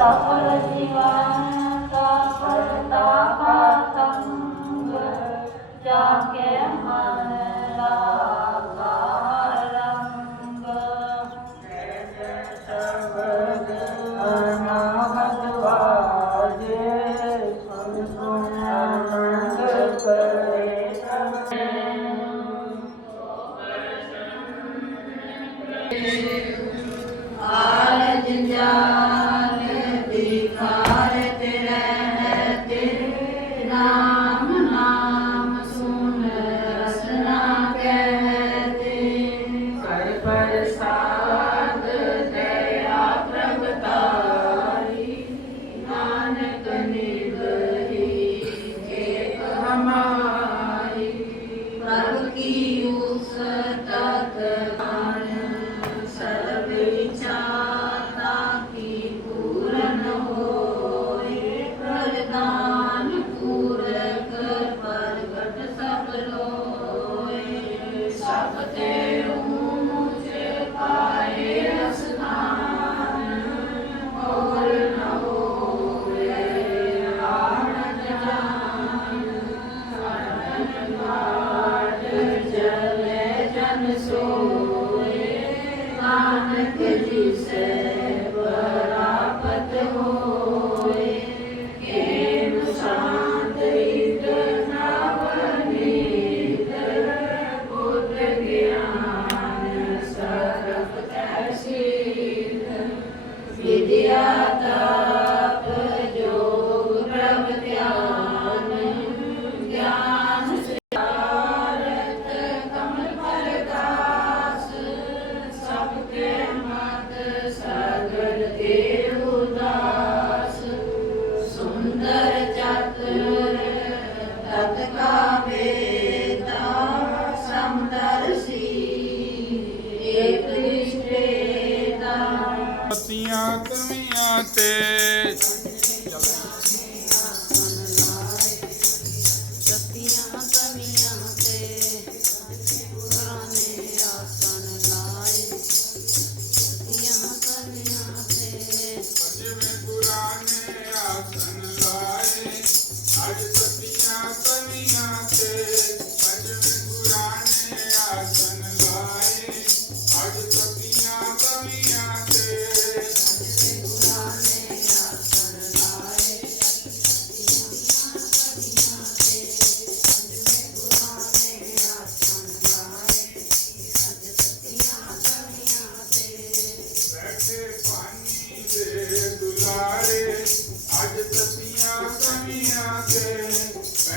สัพพะจีวานังสัพพะตา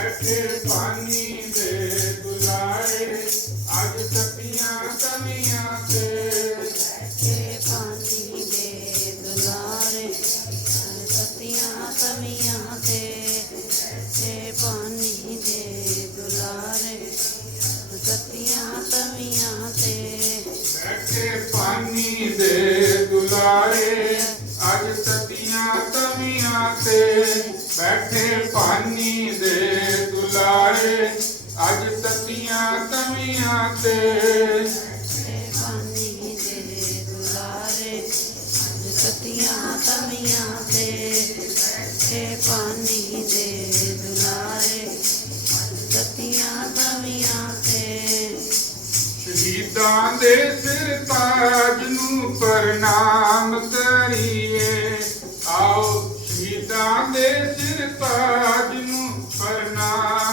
ਬੈਠੇ ਪਾਣੀ ਦੇ ਦੁਲਾਰੇ ਅੱਜ ਤਤੀਆਂ ਕਮੀਆਂ ਤੇ ਕੇ ਪਾਣੀ ਦੇ ਦੁਲਾਰੇ ਸਤੀਆਂ ਕਮੀਆਂ ਤੇ ਤੇ ਪਾਣੀ ਦੇ ਦੁਲਾਰੇ ਸਤੀਆਂ ਕਮੀਆਂ ਤੇ ਬੈਠੇ ਪਾਣੀ ਦੇ ਦੁਲਾਰੇ ਅੱਜ ਤਤੀਆਂ ਅੱਜ ਤਤੀਆਂ ਕਮੀਆਂ ਤੇ ਤੇ ਪਾਣੀ ਦੇ ਦੁਲਾਰੇ ਅੱਜ ਸਤੀਆਂ ਕਮੀਆਂ ਤੇ ਤੇ ਪਾਣੀ ਦੇ ਦੁਲਾਰੇ ਸਤੀਆਂ ਕਮੀਆਂ ਤੇ। ਸ਼ਹੀਦਾਂ ਦੇ ਸਿਰ ਤਾਜ ਨੂੰ ਪ੍ਰਣਾਮ ਕਰੀਏ। ਆਓ, ਸ਼ਹੀਦਾਂ ਦੇ ਸਿਰ ਤਾਜ ਨੂੰ ਪ੍ਰਣਾਮ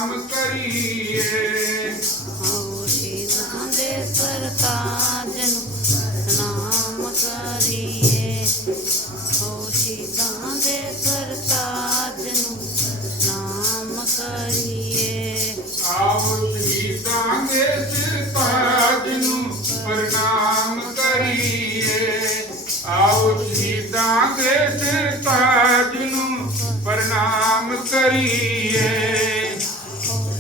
ਕਰੀਏ ਆਓ ਸ਼ਹੀਦਾਂ ਦੇ ਸਰਤਾਜ ਨੂੰ ਪ੍ਰਣਾਮ ਕਰੀਏ।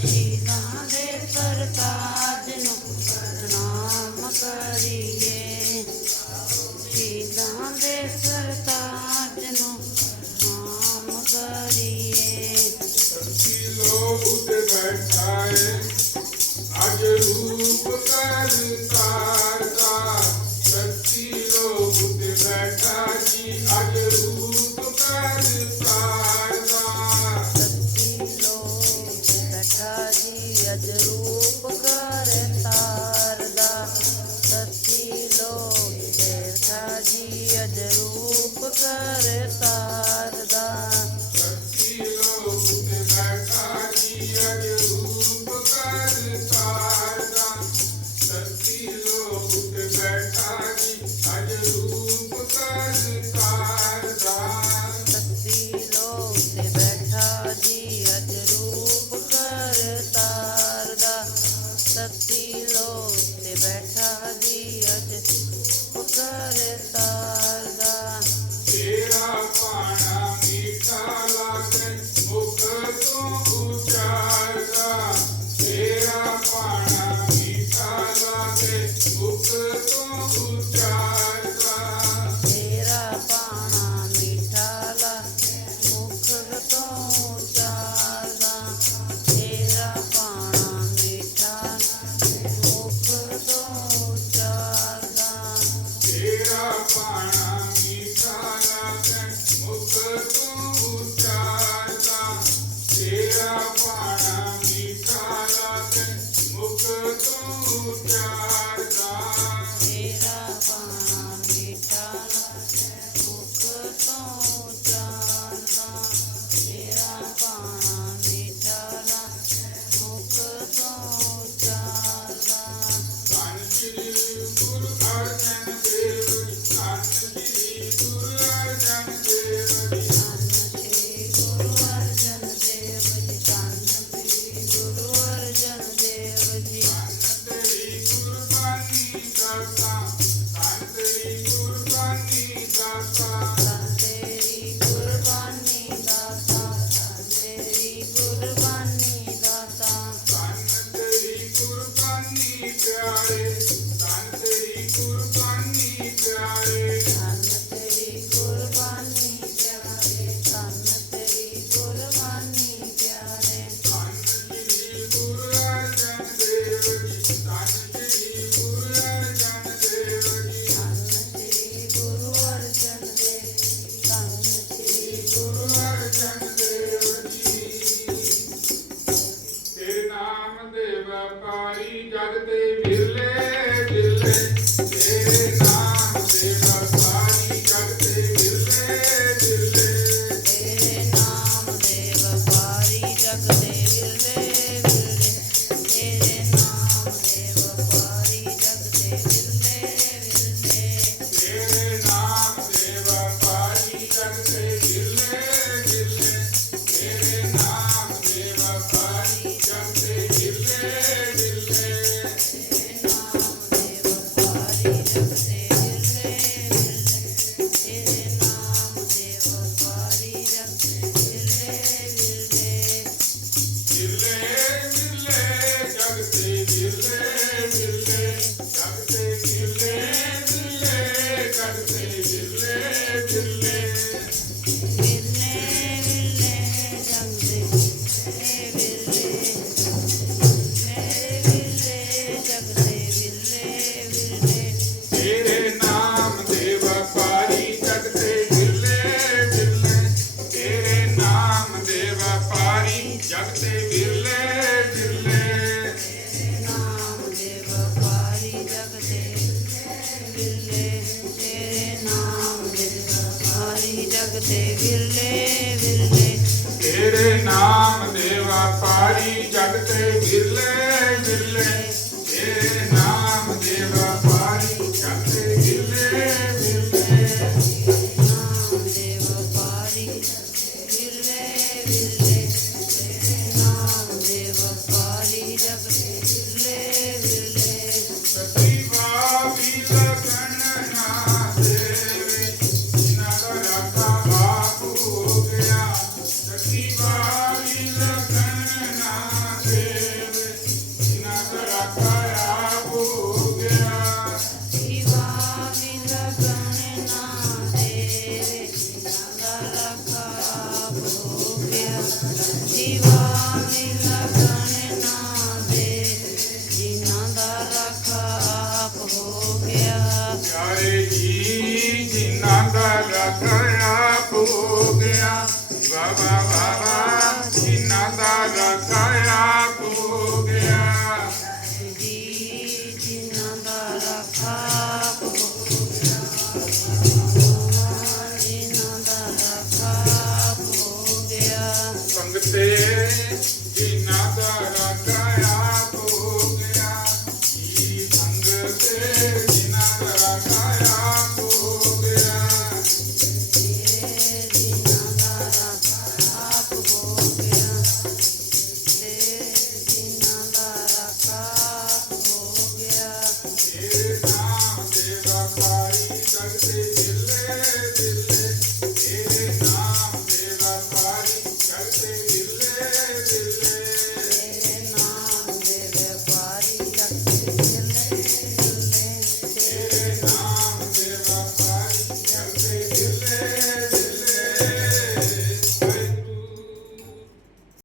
ਸ਼ਹੀਦਾਂ ਦੇ ਸਰਤਾਜ ਨੂੰ ਪ੍ਰਣਾਮ ਕਰੀਏ। ਸ਼ਹੀਦਾਂ ਦੇ ਸਰਤਾਜ ਨੂੰ ਪ੍ਰਣਾਮ ਕਰੀਏ। ਸੱਚੀ ਲੋਕ ਉਤੇ ਬੈਠਾ ਏ ਅੱਜ ਰੂਪ ਕਰਤਾਰ पाना ਨਾਮ ਜਗ ਤੇ தேவில்லை ਵਾਹ ਵਾਹ ਵਾਹ